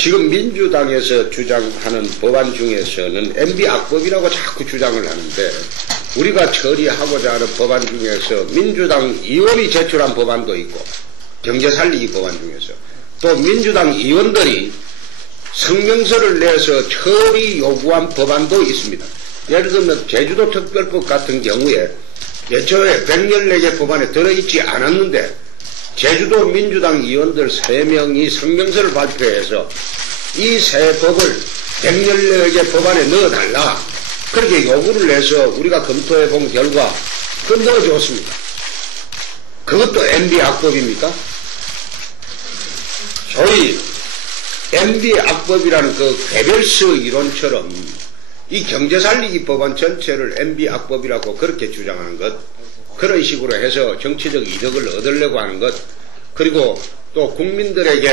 지금 민주당에서 주장하는 법안 중에서는 MB 악법이라고 자꾸 주장을 하는데 우리가 처리하고자 하는 법안 중에서 민주당 의원이 제출한 법안도 있고 경제살리기 법안 중에서 또 민주당 의원들이 성명서를 내서 처리 요구한 법안도 있습니다. 예를 들면 제주도 특별법 같은 경우에 예초에 114개 법안에 들어있지 않았는데 제주도 민주당 의원들 3명이 성명서를 발표해서 이 새 법을 114개 법안에 넣어달라 그렇게 요구를 해서 우리가 검토해 본 결과 그 넣어줬습니다. 그것도 MB 악법입니까? 소위 MB 악법이라는 그 괴벨스 이론처럼 이 경제살리기 법안 전체를 MB 악법이라고 그렇게 주장하는 것, 그런 식으로 해서 정치적 이득을 얻으려고 하는 것, 그리고 또 국민들을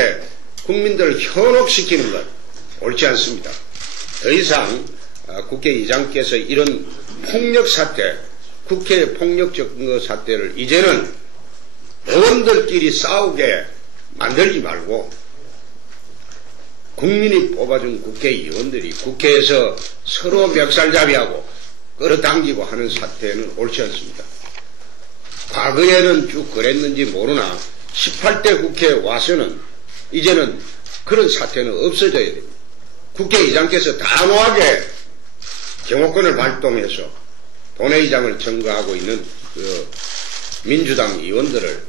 현혹시키는 것, 옳지 않습니다. 더 이상 국회의장께서 이런 폭력 사태, 국회 폭력적 사태를 이제는 의원들끼리 싸우게 만들지 말고 국민이 뽑아준 국회의원들이 국회에서 서로 멱살잡이하고 끌어당기고 하는 사태는 옳지 않습니다. 과거에는 쭉 그랬는지 모르나 18대 국회에 와서는 이제는 그런 사태는 없어져야 됩니다. 국회의장께서 단호하게 경호권을 발동해서 본회의장을 점거하고 있는 그 민주당 의원들을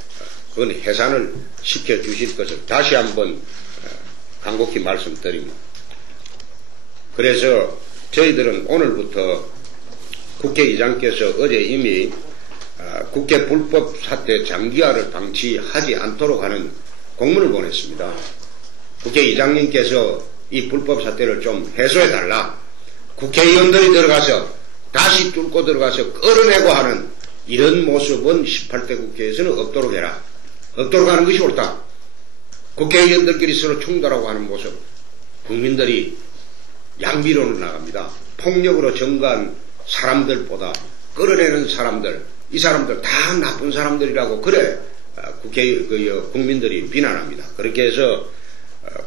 그건 해산을 시켜주실 것을 다시 한번 간곡히 말씀드립니다. 그래서 저희들은 오늘부터 국회의장께서 어제 이미 국회 불법 사태 장기화를 방치하지 않도록 하는 공문을 보냈습니다. 국회의장님께서 이 불법 사태를 좀 해소해달라. 국회의원들이 들어가서 다시 뚫고 들어가서 끌어내고 하는 이런 모습은 18대 국회에서는 없도록 해라. 없도록 하는 것이 옳다. 국회의원들끼리 서로 충돌하고 하는 모습, 국민들이 양비론으로 나갑니다. 폭력으로 증거한 사람들보다 끌어내는 사람들, 이 사람들 다 나쁜 사람들이라고 그래 국민들이 비난합니다. 그렇게 해서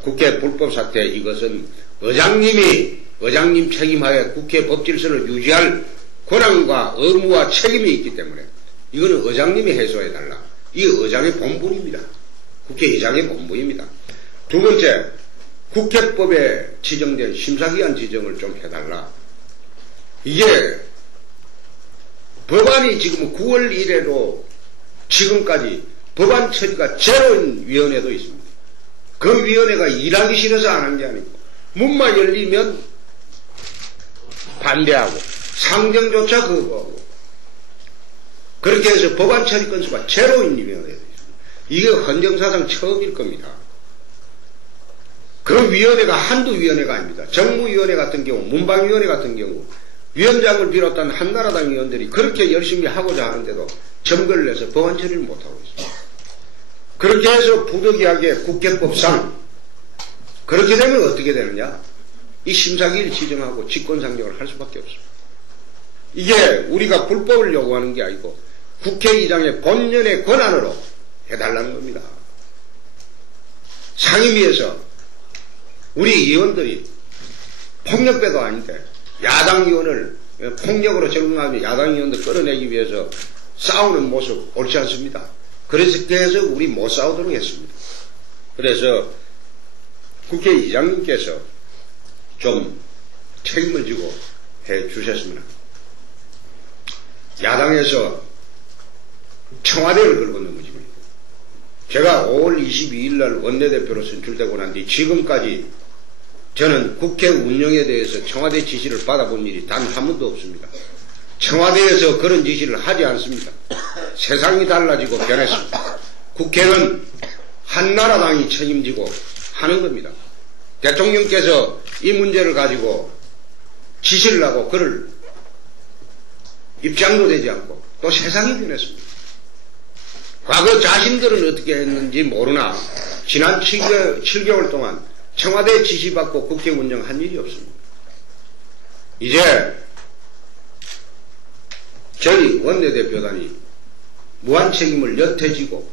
국회 불법 사태 이것은 의장님 책임하에 국회 법질서를 유지할 권한과 의무와 책임이 있기 때문에 이거는 의장님이 해소해달라. 이 의장의 본분입니다. 국회의장의 본분입니다. 두 번째, 국회법에 지정된 심사기한 지정을 좀 해달라. 이게 법안이 지금 9월 이래로 지금까지 법안 처리가 제로인 위원회도 있습니다. 그 위원회가 일하기 싫어서 안 한 게 아니고 문만 열리면 반대하고 상정조차 거부하고 그렇게 해서 법안 처리 건수가 제로인 위원회도 있습니다. 이게 헌정사상 처음일 겁니다. 그 위원회가 한두 위원회가 아닙니다. 정무위원회 같은 경우, 문방위원회 같은 경우 위원장을 비롯한 한나라당 의원들이 그렇게 열심히 하고자 하는데도 점거를 해서 법안 처리를 못하고 있습니다. 그렇게 해서 부득이하게 국회법상 그렇게 되면 어떻게 되느냐? 이 심사기를 지정하고 직권상정을 할 수밖에 없습니다. 이게 우리가 불법을 요구하는 게 아니고 국회의장의 본연의 권한으로 해달라는 겁니다. 상임위에서 우리 의원들이 폭력배도 아닌데 야당 의원을 폭력으로 적응하며 야당 의원들 끌어내기 위해서 싸우는 모습 옳지 않습니다. 그래서 우리 못 싸우도록 했습니다. 그래서 국회의장님께서 좀 책임을 지고 해 주셨으면 합니다. 야당에서 청와대를 걸고 넘어집니다. 제가 5월 22일 날 원내대표로 선출되고 난 뒤 지금까지 저는 국회 운영에 대해서 청와대 지시를 받아본 일이 단 한 번도 없습니다. 청와대에서 그런 지시를 하지 않습니다. 세상이 달라지고 변했습니다. 국회는 한나라당이 책임지고 하는 겁니다. 대통령께서 이 문제를 가지고 지시를 하고 그럴 입장도 되지 않고 또 세상이 변했습니다. 과거 자신들은 어떻게 했는지 모르나 지난 7개월 동안 청와대 지시받고 국회 운영한 일이 없습니다. 이제 저희 원내대표단이 무한 책임을 여태지고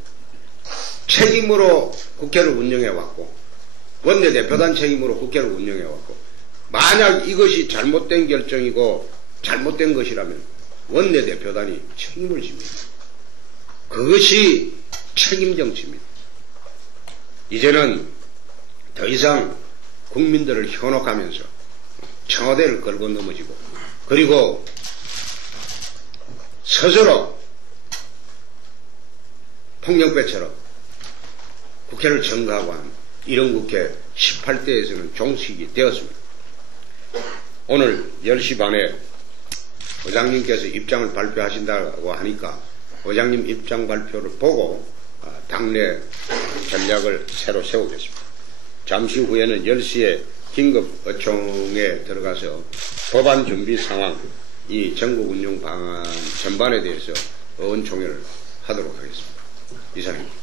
책임으로 국회를 운영해왔고 원내대표단 책임으로 국회를 운영해왔고, 만약 이것이 잘못된 결정이고 잘못된 것이라면 원내대표단이 책임을 집니다. 그것이 책임 정치입니다. 이제는 더 이상 국민들을 현혹하면서 청와대를 걸고 넘어지고, 그리고 스스로 폭력배처럼 국회를 점거하고 하는 이런 국회 18대에서는 종식이 되었습니다. 오늘 10시 반에 의장님께서 입장을 발표하신다고 하니까 의장님 입장 발표를 보고 당내 전략을 새로 세우겠습니다. 잠시 후에는 10시에 긴급 의총에 들어가서 법안 준비 상황, 이 전국 운영 방안 전반에 대해서 의원총회를 하도록 하겠습니다. 이상입니다.